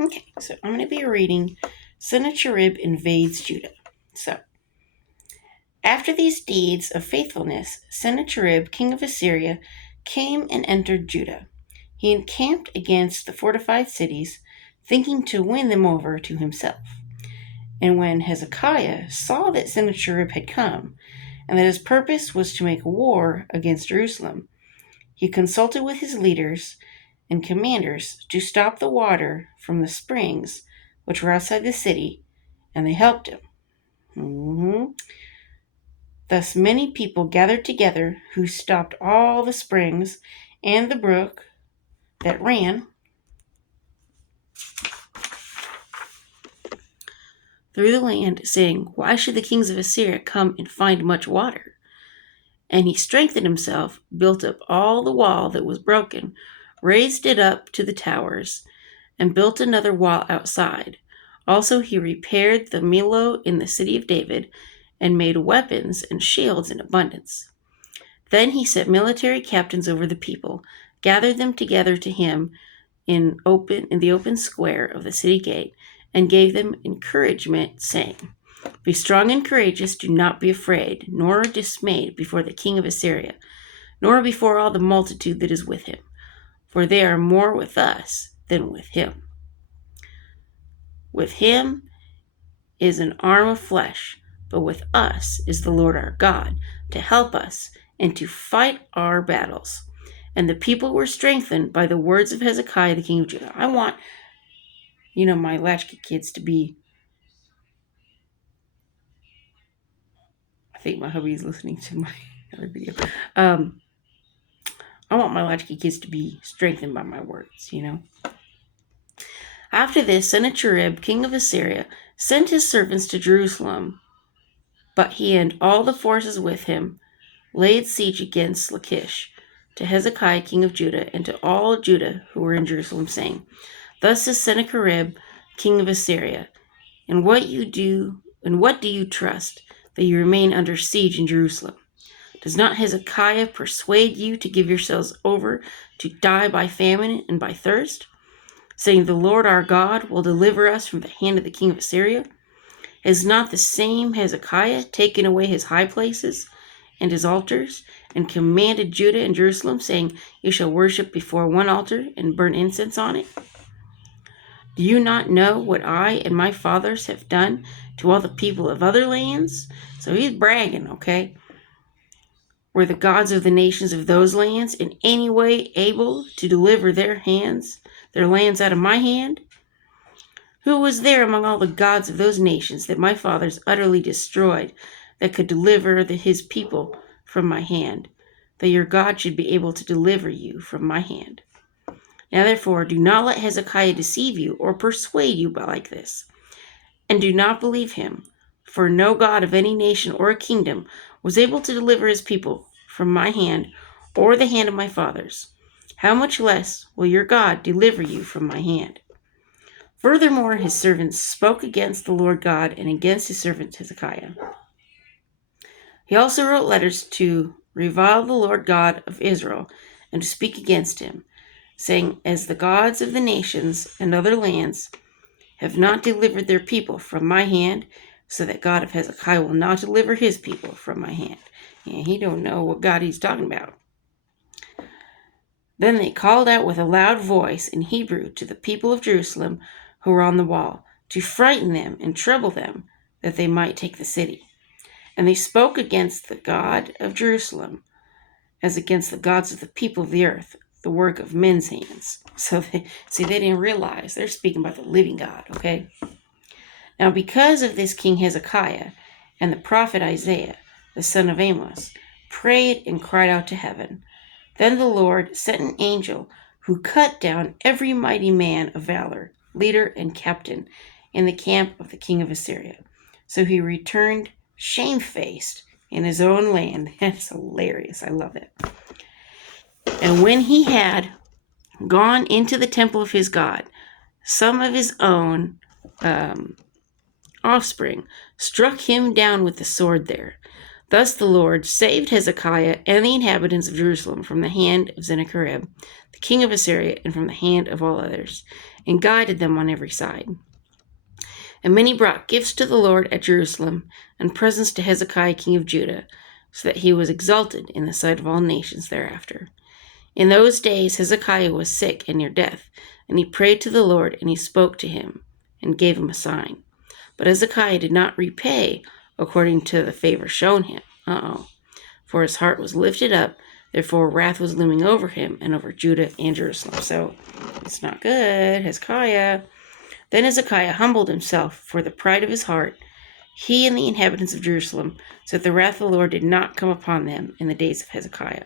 Okay, so I'm going to be reading Sennacherib invades Judah. So, after these deeds of faithfulness, Sennacherib, king of Assyria, came and entered Judah. He encamped against the fortified cities, thinking to win them over to himself. And when Hezekiah saw that Sennacherib had come, and that his purpose was to make war against Jerusalem, he consulted with his leaders and commanders to stop the water from the springs which were outside the city, and they helped him. Thus many people gathered together who stopped all the springs and the brook that ran through the land, saying, "Why should the kings of Assyria come and find much water?" And he strengthened himself, built up all the wall that was broken, raised it up to the towers, and built another wall outside. Also he repaired the Millo in the city of David, and made weapons and shields in abundance. Then he set military captains over the people, gathered them together to him in the open square of the city gate, and gave them encouragement, saying, "Be strong and courageous, do not be afraid, nor dismayed before the king of Assyria, nor before all the multitude that is with him, for they are more with us than with him. With him is an arm of flesh, but with us is the Lord our God, to help us and to fight our battles." And the people were strengthened by the words of Hezekiah, the king of Judah. I want, my latchkey kids to be, I think my hubby is listening to my other video. I want my latchkey kids to be strengthened by my words, After this, Sennacherib, king of Assyria, sent his servants to Jerusalem, but he and all the forces with him laid siege against Lachish, to Hezekiah, king of Judah, and to all Judah who were in Jerusalem, saying, "Thus says Sennacherib, king of Assyria, and what do you trust, that you remain under siege in Jerusalem? Does not Hezekiah persuade you to give yourselves over to die by famine and by thirst, saying, the Lord our God will deliver us from the hand of the king of Assyria? Has not the same Hezekiah taken away his high places and his altars, and commanded Judah and Jerusalem, saying, you shall worship before one altar and burn incense on it? Do you not know what I and my fathers have done to all the people of other lands?" So he's bragging, okay? "Were the gods of the nations of those lands in any way able to deliver their lands out of my hand? Who was there among all the gods of those nations that my fathers utterly destroyed, that could deliver his people from my hand, that your God should be able to deliver you from my hand? Now therefore do not let Hezekiah deceive you or persuade you like this, and do not believe him, for no God of any nation or kingdom was able to deliver his people from my hand or the hand of my fathers. How much less will your God deliver you from my hand?" Furthermore, his servants spoke against the Lord God and against his servant Hezekiah. He also wrote letters to revile the Lord God of Israel and to speak against him, saying, "As the gods of the nations and other lands have not delivered their people from my hand, so that God of Hezekiah will not deliver his people from my hand." And he don't know what God he's talking about. Then they called out with a loud voice in Hebrew to the people of Jerusalem who were on the wall, to frighten them and trouble them, that they might take the city. And they spoke against the God of Jerusalem as against the gods of the people of the earth, the work of men's hands. So they didn't realize they're speaking about the living God, okay? Now because of this, King Hezekiah and the prophet Isaiah, the son of Amos, prayed and cried out to heaven. Then the Lord sent an angel who cut down every mighty man of valor, leader and captain, in the camp of the king of Assyria. So he returned shamefaced in his own land. That's hilarious. I love it. And when he had gone into the temple of his God, some of his own offspring struck him down with the sword there. Thus the Lord saved Hezekiah and the inhabitants of Jerusalem from the hand of Sennacherib, the king of Assyria, and from the hand of all others. and guided them on every side. And many brought gifts to the Lord at Jerusalem, and presents to Hezekiah king of Judah, so that he was exalted in the sight of all nations thereafter. In those days Hezekiah was sick and near death, and he prayed to the Lord, and he spoke to him, and gave him a sign. But Hezekiah did not repay according to the favor shown him. For his heart was lifted up, therefore wrath was looming over him and over Judah and Jerusalem. So it's not good, Hezekiah. Then Hezekiah humbled himself for the pride of his heart, he and the inhabitants of Jerusalem, so that the wrath of the Lord did not come upon them in the days of Hezekiah.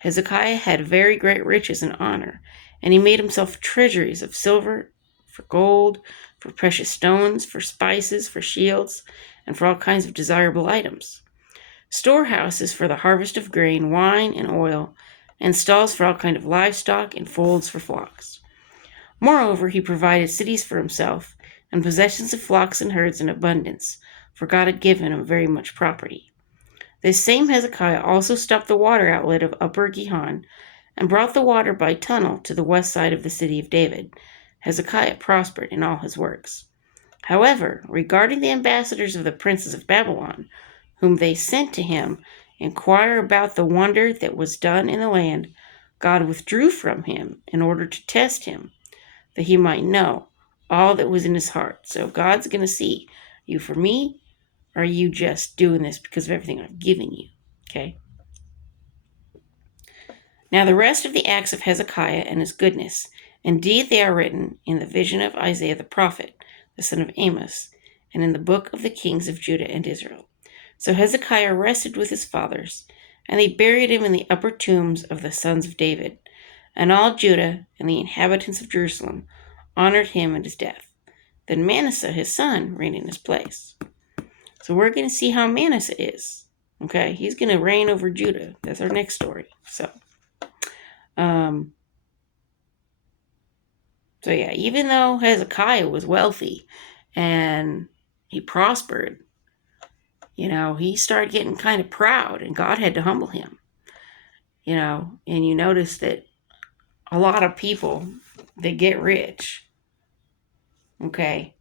Hezekiah had very great riches and honor, and he made himself treasuries of silver, for gold, for precious stones, for spices, for shields, and for all kinds of desirable items. Storehouses for the harvest of grain, wine, and oil, and stalls for all kinds of livestock, and folds for flocks. Moreover, he provided cities for himself, and possessions of flocks and herds in abundance, for God had given him very much property. This same Hezekiah also stopped the water outlet of Upper Gihon, and brought the water by tunnel to the west side of the city of David. Hezekiah prospered in all his works. However, regarding the ambassadors of the princes of Babylon, whom they sent to him, inquire about the wonder that was done in the land, God withdrew from him in order to test him, that he might know all that was in his heart. So God's going to see, you for me, or are you just doing this because of everything I've given you? Okay. Now the rest of the acts of Hezekiah and his goodness, indeed they are written in the vision of Isaiah the prophet, the son of Amos, and in the book of the kings of Judah and Israel. So Hezekiah rested with his fathers, and they buried him in the upper tombs of the sons of David. And all Judah and the inhabitants of Jerusalem honored him at his death. Then Manasseh, his son, reigned in his place. So we're going to see how Manasseh is. Okay, he's going to reign over Judah. That's our next story. So yeah, even though Hezekiah was wealthy and he prospered, he started getting kind of proud, and God had to humble him. And you notice that a lot of people that get rich, okay,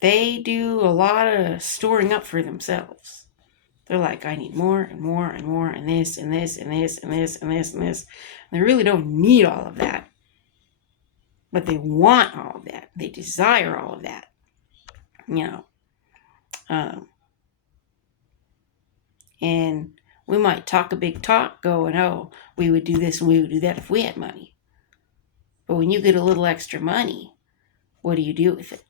they do a lot of storing up for themselves. They're like, I need more and more and more, and this and this and this and this and this and this. And they really don't need all of that. But they want all of that. They desire all of that. And we might talk a big talk going, oh, we would do this and we would do that if we had money. But when you get a little extra money, what do you do with it?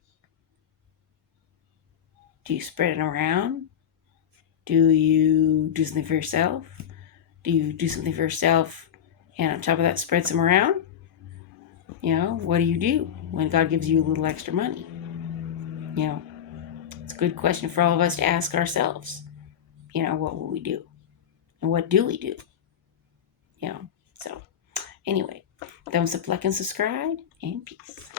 Do you spread it around? Do you do something for yourself? Do you do something for yourself and on top of that spread some around? What do you do when God gives you a little extra money? It's a good question for all of us to ask ourselves. What will we do? And what do we do? So anyway, thumbs up, like, and subscribe, and peace.